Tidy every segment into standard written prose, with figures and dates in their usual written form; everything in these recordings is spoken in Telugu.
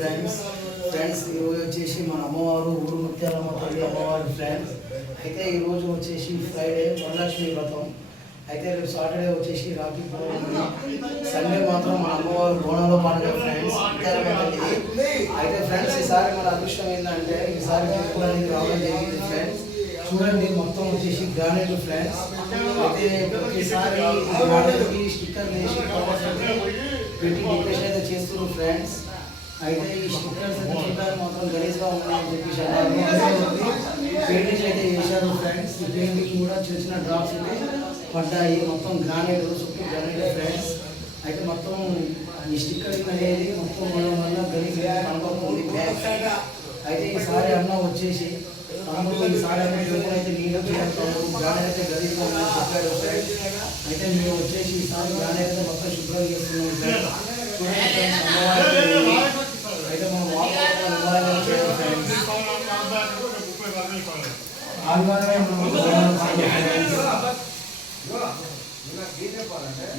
ఫ్రెండ్స్ ఈరోజు వచ్చేసి మన అమ్మవారు ఊరు ముత్యాలమ్మ తల్లి అమ్మవారి ఫ్రెండ్స్ అయితే ఈరోజు వచ్చేసి ఫ్రైడే వరలక్ష్మి వ్రతం అయితే రేపు సాటర్డే వచ్చేసి రాఖీ పౌర్ణమి సండే మాత్రం మన అమ్మవారు బోనంలో పండుగ ఫ్రెండ్స్ ముత్యాలమ్మ తల్లి అయితే ఫ్రెండ్స్ ఈసారి మన అదృష్టం ఏంటంటే ఈసారి టెంపుల్ అనేది రావడం జరిగింది ఫ్రెండ్స్ చూడండి మొత్తం వచ్చేసి గ్రానైట్ ఫ్రెండ్స్ అయితే ప్రతిసారి స్టిక్కర్ వేసి పెట్టి డెకరేషన్ అయితే చేస్తున్నారు ఫ్రెండ్స్ అయితే ఈ స్టిక్కర్స్ అయితే చూడడానికి మాత్రం గలీజ్గా ఉన్నాయని చెప్పేసి పెయింటింగ్ అయితే చేశారు ఫ్రెండ్స్ ఈ పెయింటింగ్ కూడా చిన్న చిన్న డ్రాప్స్ అయితే పడ్డాయి మొత్తం గ్రానైట్ చుట్టూ గ్రానైట్ ఫ్రెండ్స్ అయితే మొత్తం ఈ స్టిక్కరింగ్ అనేది మొత్తం వల్ల గలీజ్ కనబడుతుంది బ్యాక్ సైడ్ అయితే ఈసారి అన్న వచ్చేసి తమ్ముడు ఈసారి అయితే నీళ్ళు గ్రానైట్ అయితే గలీజ్గా ఉందని చెప్పాడు ఫ్రెండ్స్ అయితే మేము వచ్చేసి ఈసారి గ్రానైట్ అయితే మొత్తం శుభ్రం చేస్తున్నాం ఫ్రెండ్స్ అయితే మనం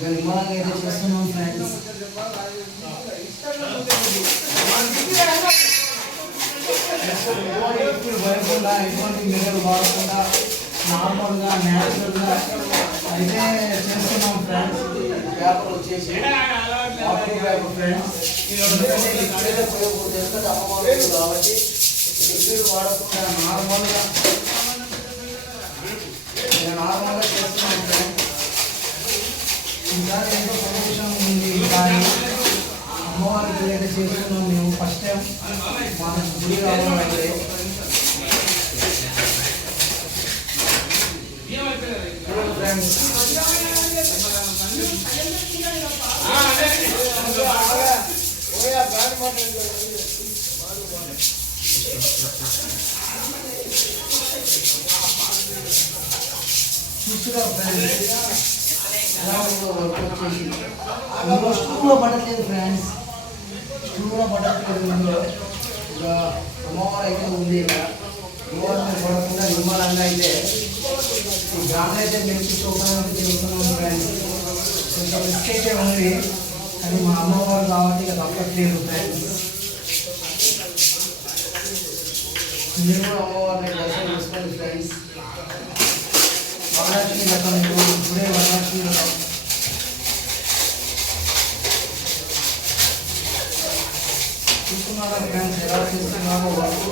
నిమ్మలంగా అయితే చేస్తున్నాం ఫ్రెండ్స్ భయపడకుండా ఎటువంటి మెరలు వాడకుండా నార్మల్గా న్యాచురల్గా అయితే చేస్తున్నాం ఫ్రెండ్స్ పేపర్ వచ్చేసి పేపర్ ఫ్రెండ్స్ లిక్విడ్ ఉపయోగపడుతుంది అమ్మవారు కాబట్టి లిక్విడ్ వాడకుండా నార్మల్గా చేస్తున్నాం ఫ్రెండ్స్ ఈసారి ఎంతో ప్రమోషన్ ఉంది కానీ అమ్మవారికి అయితే చేస్తున్నాం మేము ఫస్ట్ టైం మన గుడి రావడం అయితే ఫ్రెండ్స్ చూస్తున్నా ఫ్రెండ్స్ ఎలా ఉందో వర్క్ వచ్చేసి ఇందులో స్టూలో పడట్లేదు ఫ్రెండ్స్ స్టూలో పడట్లేదు ఇందులో ఇక అమ్మవారు అయితే ఉంది ఇక అమ్మవారిని పడకుండా నిమ్మలంగా అయితే ఈ గ్రామం అయితే మెరుపుకోవడానికి తిరుగుతున్నాం ఫ్రెండ్స్ కొంచెం రిస్క్ అయితే ఉంది కానీ మా అమ్మవారు కాబట్టి ఇక తప్పట్లేదు ఫ్రెండ్స్ మీరు కూడా అమ్మవారిని దర్శనం చేసుకోండి ఫ్రెండ్స్ వరలక్ష్మి వ్రతం ఇప్పుడే వరలక్ష్మి వ్రతం చూస్తున్నారా ఫ్రెండ్స్ ఎలా చేస్తున్నారో వర్క్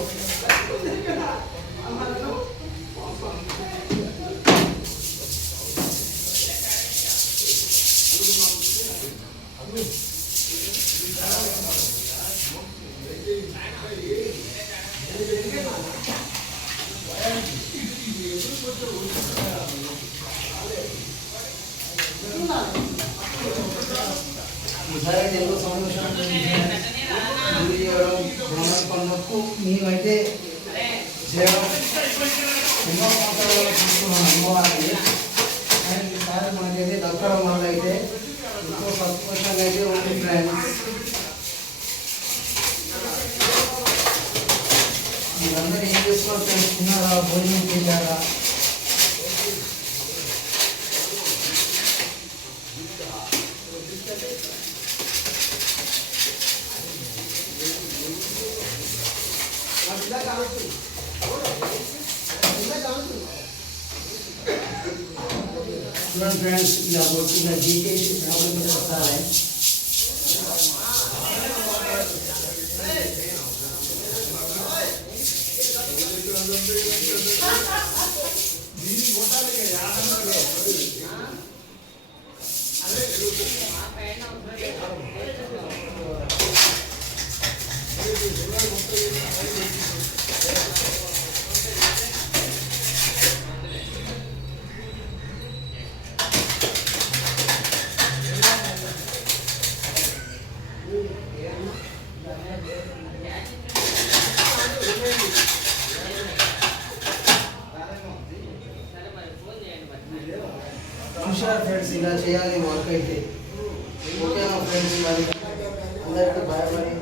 ఈసారి తెలుగు సంతోషం పనులకు మేమైతే చేయడం ఎన్నో సంవత్సరాలు చూస్తున్నాం అమ్మవారిని కానీ ఈసారి మనకైతే దక్కడం వల్ల అయితే ఎంతో సంతోషంగా అయితే ఉంది ఫ్రెండ్స్ మీరందరూ ఏం చేస్తున్నారు ఫ్రెండ్స్ తిన్నారా భోజనం చేశారా చూడండి ఫ్రెండ్స్ ఇలా ఇలా జీకేసి ప్రాబ్లం మీద వస్తారే చూసారు ఫ్రెండ్స్ ఇలా చేయాలి వర్క్ అయితే ఓకేనా ఫ్రెండ్స్ మరి అందరికీ బాయ్ బాయ్